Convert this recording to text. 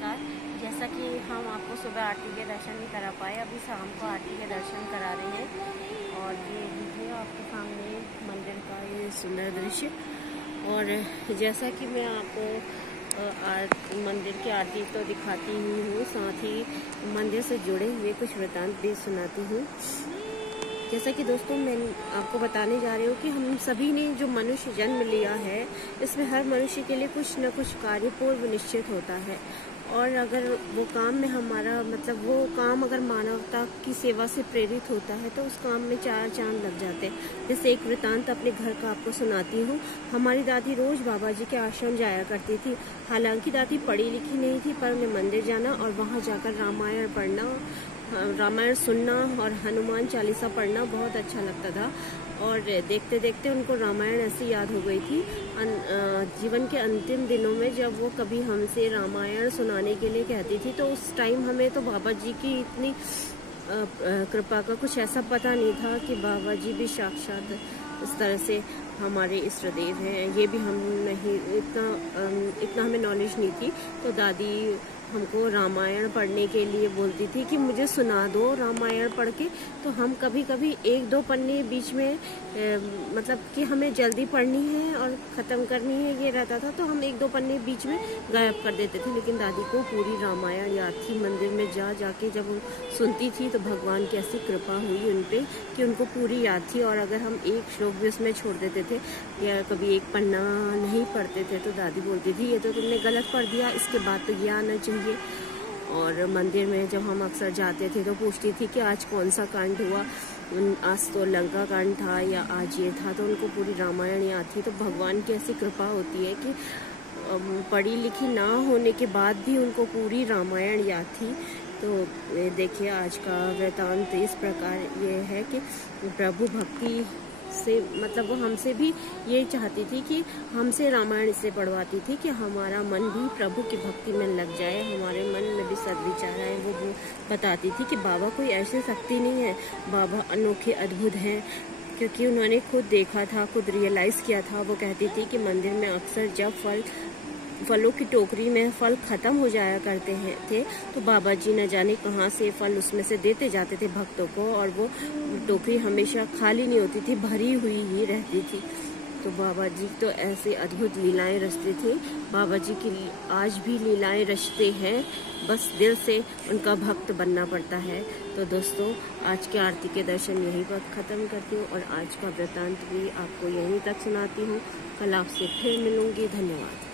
नमस्कार। जैसा कि हम आपको सुबह आरती के दर्शन नहीं करा पाए, अभी शाम को आरती के दर्शन करा रहे हैं। और ये देखिए आपके सामने मंदिर का ये सुंदर दृश्य। और जैसा कि मैं आपको मंदिर की आरती तो दिखाती ही हूँ, साथ ही मंदिर से जुड़े हुए कुछ वृतांत भी सुनाती हूँ। जैसा कि दोस्तों मैं आपको बताने जा रही हूँ कि हम सभी ने जो मनुष्य जन्म लिया है, इसमें हर मनुष्य के लिए कुछ न कुछ कार्य पूर्व निश्चित होता है। और अगर वो काम में हमारा वो काम अगर मानवता की सेवा से प्रेरित होता है तो उस काम में चार चांद लग जाते हैं। जैसे एक वृतांत अपने घर का आपको सुनाती हूँ। हमारी दादी रोज बाबा जी के आश्रम जाया करती थी। हालांकि दादी पढ़ी लिखी नहीं थी, पर उन्हें मंदिर जाना और वहाँ जाकर रामायण सुनना और हनुमान चालीसा पढ़ना बहुत अच्छा लगता था। और देखते देखते उनको रामायण ऐसी याद हो गई थी जीवन के अंतिम दिनों में, जब वो कभी हमसे रामायण सुनाने के लिए कहती थी। तो उस टाइम हमें तो बाबा जी की इतनी कृपा का कुछ ऐसा पता नहीं था कि बाबा जी भी साक्षात इस तरह से हमारे इष्ट देव हैं, ये भी हम नहीं इतना हमें नॉलेज नहीं थी। तो दादी हमको रामायण पढ़ने के लिए बोलती थी कि मुझे सुना दो रामायण पढ़ के। तो हम कभी कभी एक दो पन्ने बीच में कि हमें जल्दी पढ़नी है और ख़त्म करनी है, ये रहता था, तो हम एक दो पन्ने बीच में गायब कर देते थे। लेकिन दादी को पूरी रामायण याद थी। मंदिर में जाके जब वो सुनती थी तो भगवान की ऐसी कृपा हुई उन पर कि उनको पूरी याद थी। और अगर हम एक श्लोक भी उसमें छोड़ देते थे या कभी एक पन्ना नहीं पढ़ते थे तो दादी बोलती थी ये तो तुमने गलत पढ़ दिया, इसके बाद तो ये आना चाहिए। और मंदिर में जब हम अक्सर जाते थे तो पूछती थी कि आज कौन सा कांड हुआ, आज तो लंका कांड था या आज ये था। तो उनको पूरी रामायण याद थी। तो भगवान की ऐसी कृपा होती है कि पढ़ी लिखी ना होने के बाद भी उनको पूरी रामायण याद थी। तो देखिए आज का वृतांत इस प्रकार ये है कि प्रभु भक्ति से वो हमसे भी ये चाहती थी कि हमसे रामायण इससे पढ़वाती थी कि हमारा मन भी प्रभु की भक्ति में लग जाए, हमारे मन में भी सद्विचार आए। वो बताती थी कि बाबा कोई ऐसी शक्ति नहीं है, बाबा अनोखे अद्भुत हैं, क्योंकि उन्होंने खुद देखा था, खुद रियलाइज़ किया था। वो कहती थी कि मंदिर में अक्सर जब फलों की टोकरी में फल खत्म हो जाया करते थे तो बाबा जी न जाने कहाँ से फल उसमें से देते जाते थे भक्तों को, और वो टोकरी हमेशा खाली नहीं होती थी, भरी हुई ही रहती थी। तो बाबा जी तो ऐसे अद्भुत लीलाएं रचते थे। बाबा जी की आज भी लीलाएं रचते हैं, बस दिल से उनका भक्त बनना पड़ता है। तो दोस्तों आज के आरती के दर्शन यहीं पर ख़त्म करती हूँ और आज का वृतांत भी आपको यहीं तक सुनाती हूँ। कल आपसे फिर मिलूंगी। धन्यवाद।